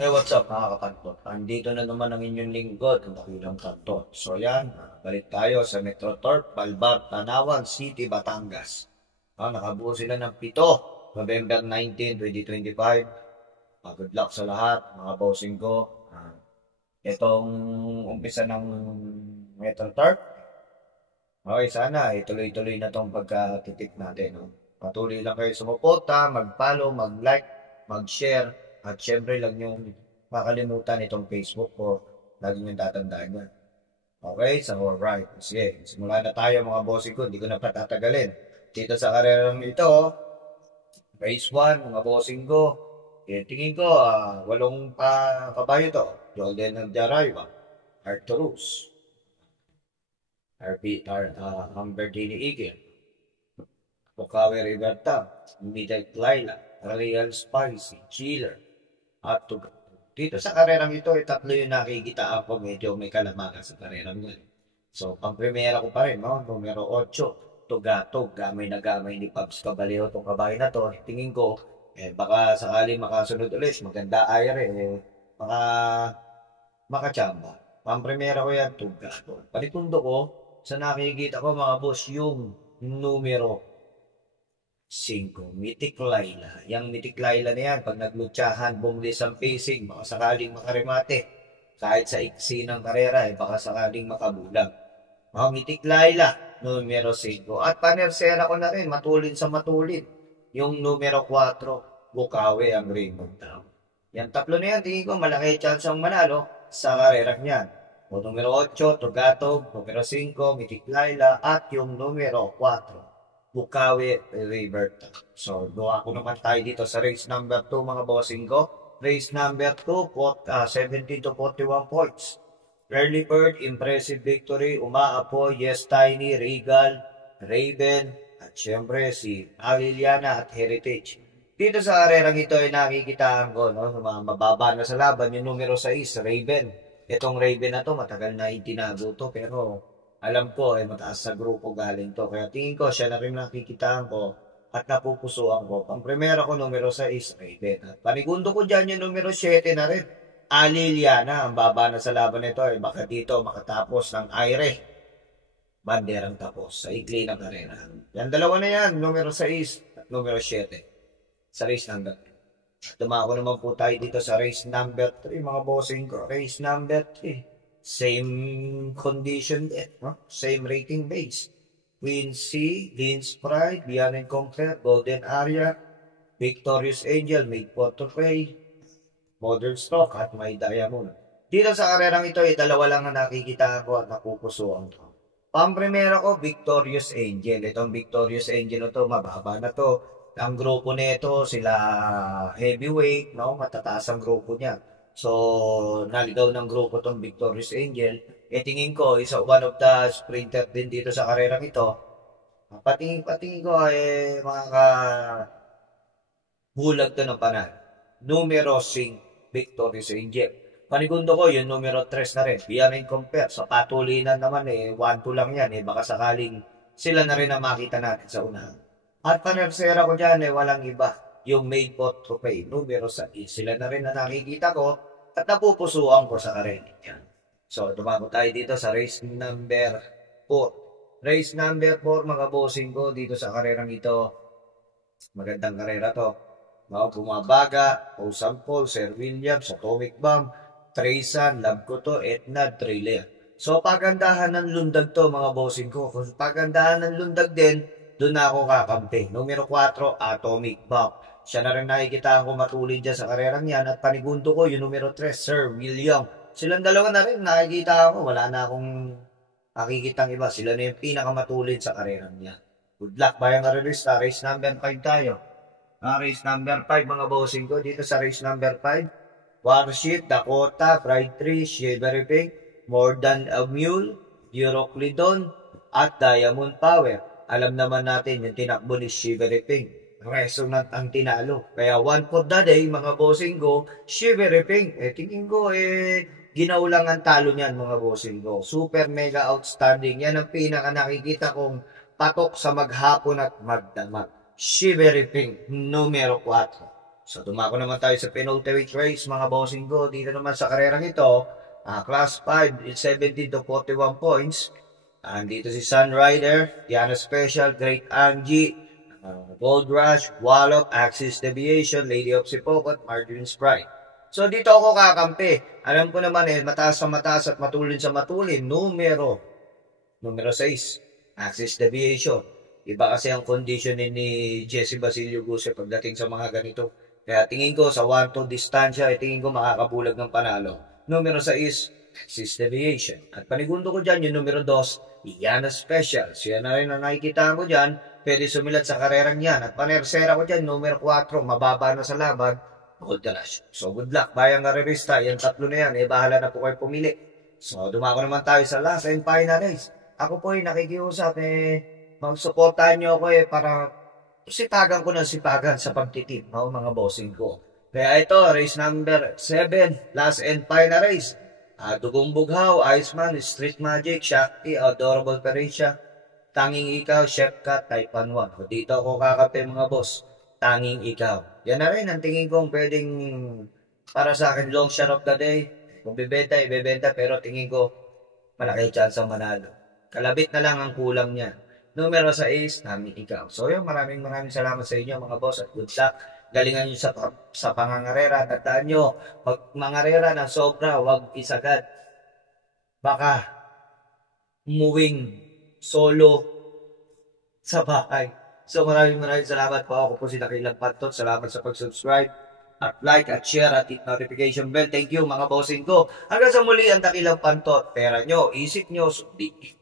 Hey, what's up mga kakantot? Andito na naman ang inyong lingkod, ang dakilang kantot. So yan, balik tayo sa Metro Turf, Balbar, Tanawan City, Batangas. Nakabuo sila ng 7, November 19, 2025. Good luck sa lahat, mga bossing ko. Itong umpisa ng Metro Turf. Okay, sana ituloy-tuloy na tong pagkatitik natin. No? Patuloy lang kayo sumuporta, mag-follow, mag-like, mag-share, at syempre lang yung makalimutan itong Facebook ko. Lagi nyo tatandaan yan. Okay, so alright. Sige, simula na tayo mga bossing ko. Hindi ko na patatagalin. Dito sa karerang ito, race 1, mga bossing ko. Tingin ko, 8 pa kabayo to. Jordan ng Jaraywa, Arturus, Humbertini Eagle, Bukawi Riverta, Midnight Laila, Real Spicy, Chiller, at dito sa karerang ito, tatlo yung nakikita ako medyo may kalamakan sa karerang yun. So, pang-primera ko pa rin, no? Numero 8, Tugatog, gamay na gamay ni Pabs Caballero itong kabayo na to. Tingin ko, baka sakali makasunod ulit, maganda ayre, baka makachamba. Pang-primera ko yan, Tugatog. Palitundo ko, sa nakikita ko mga boss, yung numero 5, Mythic Laila. Yang Mythic Laila na yan, pag naglutsahan, bumlis ang pacing, baka sakaling makaremate. Kahit sa iksi ng karera, baka sakaling makabulag. Mga Mythic Laila, numero 5. At panersera ko na rin, matulin sa matulin. Yung numero 4, Bukawi ang Raymond Town. Yan tatlo na yan, tingin ko malaki chance ang manalo sa karera niyan. O numero 8, Tugatog, numero 5, Mythic Laila, at yung numero 4, Bukawi River. So, doon ako naman tayo dito sa race number 2 mga bossing ko. Race number 2, 17 to 41 points. Early Bird, Impressive Victory, Umaapo, Yes Tiny, Regal, Raven, at syempre si Aliliana at Heritage. Dito sa arerang ito ay nakikitaan ko, no, mababa na sa laban, yung numero 6, Raven. Itong Raven na to, matagal na itinago to, pero alam ko, mataas sa grupo galing to. Kaya tingin ko, siya na rin nakikitaan ko at napupusuan ko. Pang primera ko, numero 6, Raven. At panigundo ko dyan yung numero 7 na rin. Aliliana, ang baba na sa laban nito, baka dito makatapos ng Aire. Banderang tapos sa ikli ng karera. Yan, dalawa na yan, numero 6 at numero 7 sa race number. Dumako naman po tayo dito sa race number 3, mga bossing ko. Race number 3. Same condition din, no? Same rating base. Queen C, Dean's Pride, Beyond and Conquer, Golden Area, Victorious Angel, Made Portrait, Modern Stock, at My Diamond. Dito sa karerang ito, dalawa lang na nakikita ko at napupusuan ko. Pang-primera ko, Victorious Angel. Itong Victorious Angel na to, mababa na to. Ang grupo nito, sila heavyweight, no? Matataas ang grupo niya. So, naligaw ng grupo tong Victorious Angel. Tingin ko, isa one of the sprinter din dito sa karerang ito. Patingin ko bulag to ng panal. Numero 5, Victorious Angel. Panigundo ko, yung numero 3 na rin. Beyond and Compare. Sa patulinan naman, 1-2 lang yan. Baka sakaling sila na rin ang makita natin sa unahan. At panersera ko dyan, walang iba. Yung Made for Trophy, numero 6. Sila na rin na nakikita ko at napupusuan ko sa karera. So, dumako tayo dito sa race number 4. Race number 4, mga bossing ko, dito sa karerang ito. Magandang karera to. Mga Bumabaga, Ocean Paul, Sir Williams, Atomic Bomb, Tresan, Love Ko To, Etna, Thriller. So, pagandahan ng lundag to, mga bossing ko. Kung pagandahan ng lundag din, doon na ako kakampi. Numero 4, Atomic Bomb. Siya na rin nakikita ko matulid dyan sa karerang yan. At panigundo ko, yung numero 3, Sir William. Silang dalawa na rin nakikita ko. Wala na akong nakikitang iba. Sila na yung pinakamatulid sa karerang yan. Good luck, bayang karerista. Race number 5 tayo. Race number 5, mga bossing ko. Dito sa race number 5, Warship, Dakota, Pride 3, Shivery Pink, More Than a Mule, Euroclidon, at Diamond Power. Alam naman natin yung tinakbo ni Shivery Pink. Resonant ang tinalo. Kaya 1 for the day, mga bossing ko, Shivery Pink. Tingin ko, ginaw lang ang talo niyan, mga bossing ko. Super mega outstanding. Yan ang pinaka nakikita kong patok sa maghapon at magdamag. Shivery Pink, numero 4. So, dumako naman tayo sa penultimate race, mga bossing ko. Dito naman sa karerang ito, Class 5, it's 17 to 41 points. Andito si Sunrider, Diana Special, Great Angie, Gold Rush, Wallop, Axis Deviation, Lady of Sipokot, Margarine Sprite. So, dito ako kakampi. Alam ko naman mataas sa mataas at matulin sa matulin. Numero 6, Axis Deviation. Iba kasi ang condition ni Jesse Basilio Guse pagdating sa mga ganito. Kaya tingin ko sa 1-2 distansya, tingin ko makakabulag ng panalo. Numero 6, Axis Deviation. At panigundo ko dyan, yung numero 2, Diana Special. Siya na rin ang nakikita ko dyan. Pwede sumilat sa karerang yan. At panersera ko dyan, numero 4, mababa na sa laban, Gold Rush. So good luck, bayang karerista. Yan tatlo na yan, bahala na po kayo pumili. So dumako naman tayo sa last and final race. Ako po nakikiusap, magsuportahan nyo ako para sipagan ko ng sipagan sa pagtitip, mga bossing ko. Kaya ito, race number 7, last and final race. Dugong Bughaw, Iceman, Street Magic, Shakti, Adorable Perisha, Tanging Ikaw, Chef Cat, Taipan 1. Dito ako kakape mga boss, Tanging Ikaw. Yan na rin ang tingin kong pwedeng para sa akin long shot of the day. Kung bibenta, ibebenta, pero tingin ko malaki chance ang manalo. Kalabit na lang ang kulang niya. Numero 6, Tanging Ikaw. So yun, maraming salamat sa inyo mga boss at good luck. Galingan nyo sa pangangarera. Tandaan nyo, pag mangarera na sobra, huwag isagad. Baka umuwing solo sa bahay. So maraming salamat po. Ako po si Dakilang Pantot. Salamat sa pag-subscribe at like at share at hit notification bell. Thank you mga bossing ko. Hanggang sa muli ang Dakilang Pantot. Pera nyo, isip nyo, sundi.